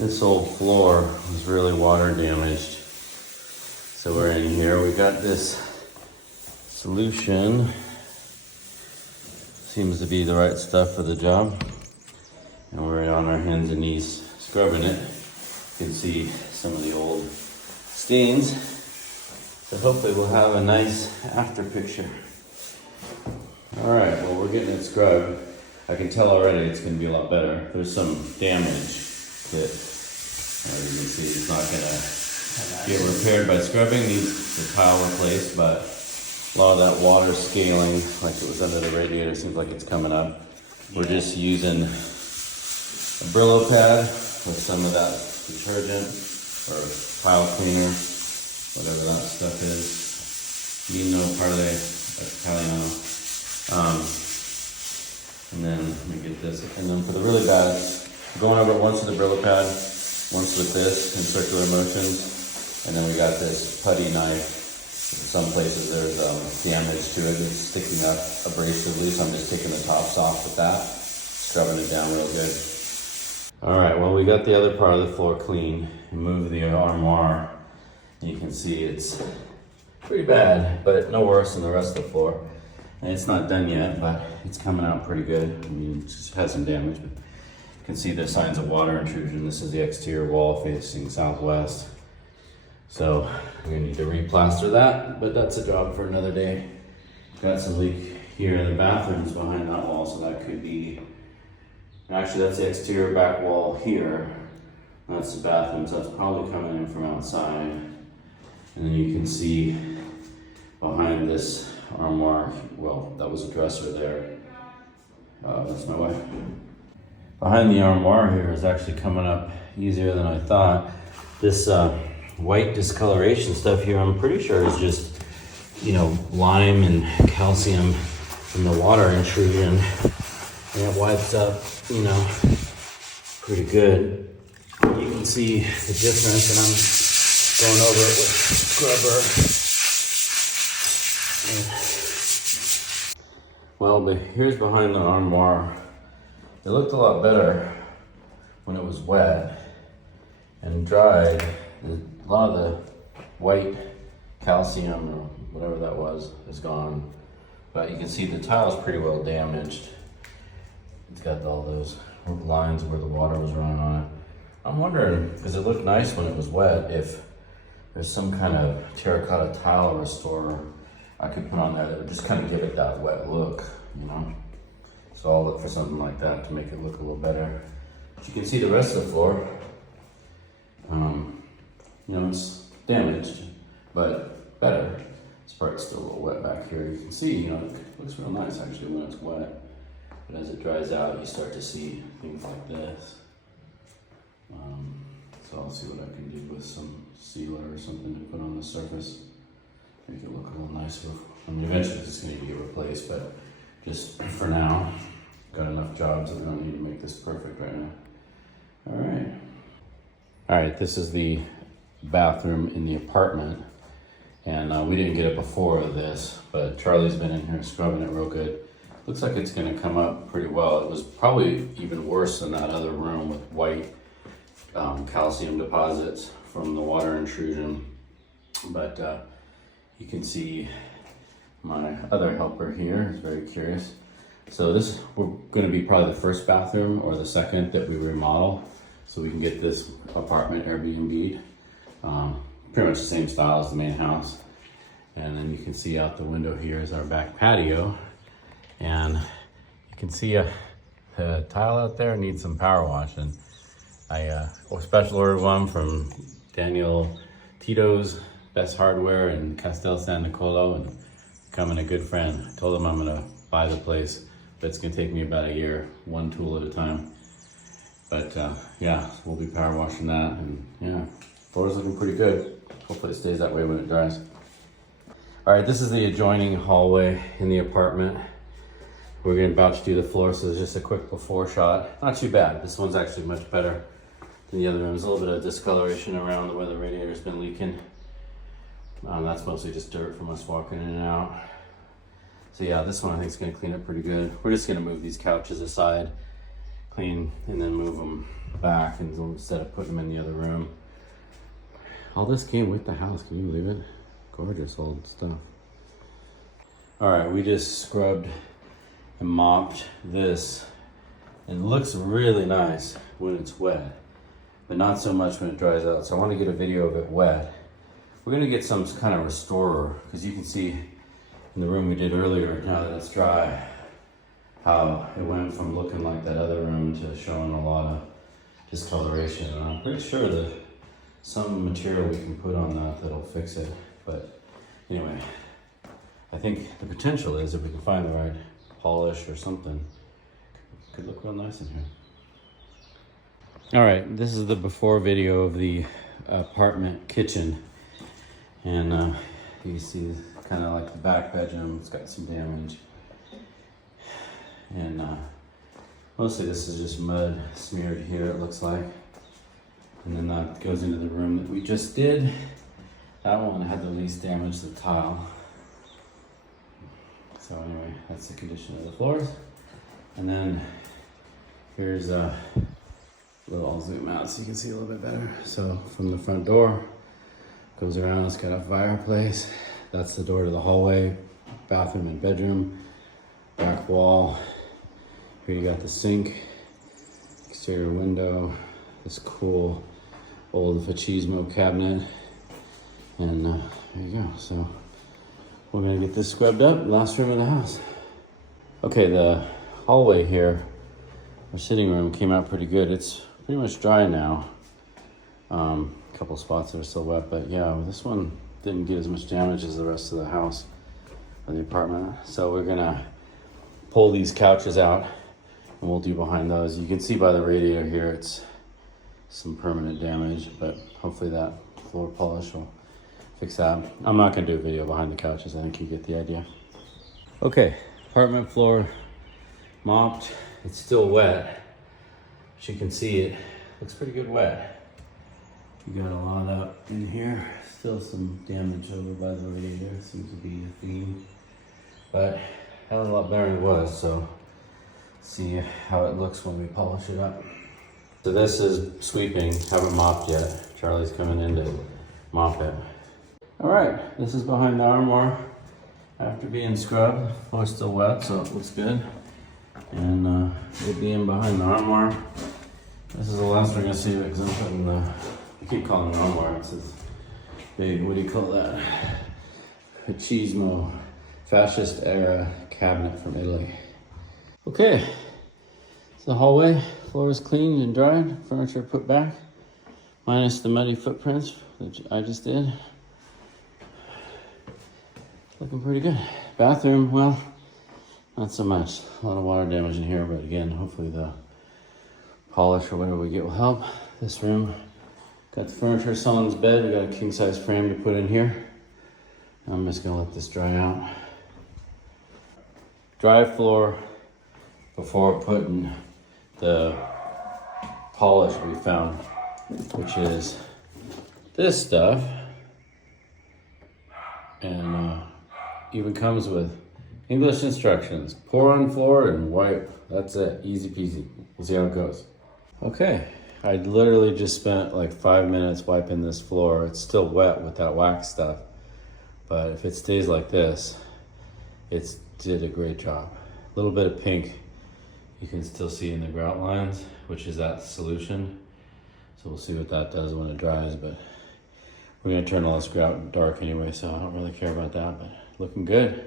This old floor was really water damaged. So we're in here. We got this solution. Seems to be the right stuff for the job. And we're on our hands and knees scrubbing it. You can see some of the old stains. So hopefully we'll have a nice after picture. All right, well, we're getting it scrubbed. I can tell already it's gonna be a lot better. There's some damage that, as you can see, it's not gonna get repaired by scrubbing. Needs the tile replaced, but a lot of that water scaling, like it was under the radiator, seems like it's coming up. We're just using a Brillo pad with some of that detergent or tile cleaner, whatever that stuff is. Vino Parle Italiano. And then let me get this. And then for the really bad, going over it once with the Brillo pad, once with this in circular motions, and then we got this putty knife. Some places there's damage to it. It's sticking up abrasively, so I'm just taking the tops off with that, scrubbing it down real good. All right, well, we got the other part of the floor clean. Moved the armoire. You can see it's pretty bad, but no worse than the rest of the floor. And it's not done yet, but it's coming out pretty good. I mean, it just has some damage, but you can see the signs of water intrusion. This is the exterior wall facing southwest. So we're gonna need to replaster that, but that's a job for another day. Got some leak here in the bathrooms behind that wall, so that could be, actually that's the exterior back wall here. That's the bathroom, so that's probably coming in from outside. And then you can see behind this armoire, well, that was a dresser there. That's my wife. Behind the armoire here is actually coming up easier than I thought. This white discoloration stuff here, I'm pretty sure is just, you know, lime and calcium from the water intrusion. And it wipes up, you know, pretty good. You can see the difference, and I'm going over it with scrubber. Well, here's behind the armoire. It looked a lot better when it was wet and dried. A lot of the white calcium or whatever that was is gone, but you can see the tile's pretty well damaged. It's got all those lines where the water was running on it. I'm wondering, because it looked nice when it was wet, if there's some kind of terracotta tile restorer I could put on there that would just kind of give it that wet look, you know? So I'll look for something like that to make it look a little better. But you can see the rest of the floor. You know, it's damaged, but better. This part's still a little wet back here. You can see, you know, it looks real nice actually when it's wet. But as it dries out, you start to see things like this. So I'll see what I can do with some sealer or something to put on the surface. Make it look a little nicer. I mean, eventually it's going to get replaced, but just for now, got enough jobs that we don't need to make this perfect right now. All right. All right, this is the bathroom in the apartment. And we didn't get it before this, but Charlie's been in here scrubbing it real good. Looks like it's going to come up pretty well. It was probably even worse than that other room with white calcium deposits from the water intrusion. But you can see my other helper here is very curious. So this, we're going to be probably the first bathroom or the second that we remodel, so we can get this apartment Airbnb'd. Pretty much the same style as the main house. And then you can see out the window here is our back patio. And you can see the tile out there needs some power washing. I special ordered one from Daniel Tito's Best Hardware in Castel San Nicolo, and becoming a good friend. I told him I'm gonna buy the place, but it's gonna take me about a year, one tool at a time. But yeah, we'll be power washing that, and yeah, floor's looking pretty good. Hopefully it stays that way when it dries. All right, this is the adjoining hallway in the apartment. We're gonna about to do the floor, so it's just a quick before shot. Not too bad. This one's actually much better than the other room. There's a little bit of discoloration around where the radiator's been leaking. That's mostly just dirt from us walking in and out. So yeah, this one I think is gonna clean up pretty good. We're just gonna move these couches aside clean and then move them back instead of putting them in the other room. All this came with the house, can you believe it? Gorgeous old stuff. All right, we just scrubbed and mopped this. It looks really nice when it's wet, but not so much when it dries out. So I want to get a video of it wet. We're gonna get some kind of restorer, because you can see in the room we did earlier, now that it's dry, how it went from looking like that other room to showing a lot of discoloration. And I'm pretty sure that some material we can put on that'll fix it. But anyway, I think the potential is if we can find the right polish or something, it could look real nice in here. All right, this is the before video of the apartment kitchen. And you can see kind of like the back bedroom, it's got some damage. And mostly this is just mud smeared here, it looks like. And then that goes into the room that we just did. That one had the least damage, the tile. So anyway, that's the condition of the floors. And then here's a little, I'll zoom out so you can see a little bit better. So from the front door, goes around, it's got a fireplace. That's the door to the hallway, bathroom and bedroom, back wall. Here you got the sink, exterior window, this cool old Machismo cabinet. And there you go. So we're gonna get this scrubbed up, last room of the house. Okay, the hallway here, our sitting room came out pretty good. It's pretty much dry now. A couple spots that are still wet, but yeah, this one didn't get as much damage as the rest of the house or the apartment. So we're gonna pull these couches out and we'll do behind those. You can see by the radiator here, it's some permanent damage, but hopefully that floor polish will fix that. I'm not gonna do a video behind the couches. I think you get the idea. Okay, apartment floor mopped. It's still wet, but you can see it looks pretty good wet. You got a lot up in here. Still some damage over by the radiator, seems to be a theme. But hell of a lot better than it was, so see how it looks when we polish it up. So this is sweeping, haven't mopped yet. Charlie's coming in to mop it. All right, this is behind the armoire. After being scrubbed, floor's still wet, so it looks good. And we'll be in behind the armoire. This is the last we're gonna see of it because I'm putting I keep calling it an armoire. It's this big, what do you call that? Machismo, fascist era cabinet from Italy. Okay, so the hallway, floor is cleaned and dried, furniture put back, minus the muddy footprints, which I just did. Looking pretty good. Bathroom, well, not so much. A lot of water damage in here, but again, hopefully the polish or whatever we get will help. This room, got the furniture, someone's bed. We got a king size frame to put in here. I'm just gonna let this dry out. Dry floor before putting the polish we found, which is this stuff. And even comes with English instructions. Pour on floor and wipe. That's it, easy peasy. We'll see how it goes. Okay, I literally just spent like 5 minutes wiping this floor. It's still wet with that wax stuff, but if it stays like this, it did a great job. A little bit of pink you can still see in the grout lines, which is that solution. So we'll see what that does when it dries, but we're gonna turn all this grout dark anyway, so I don't really care about that, but looking good.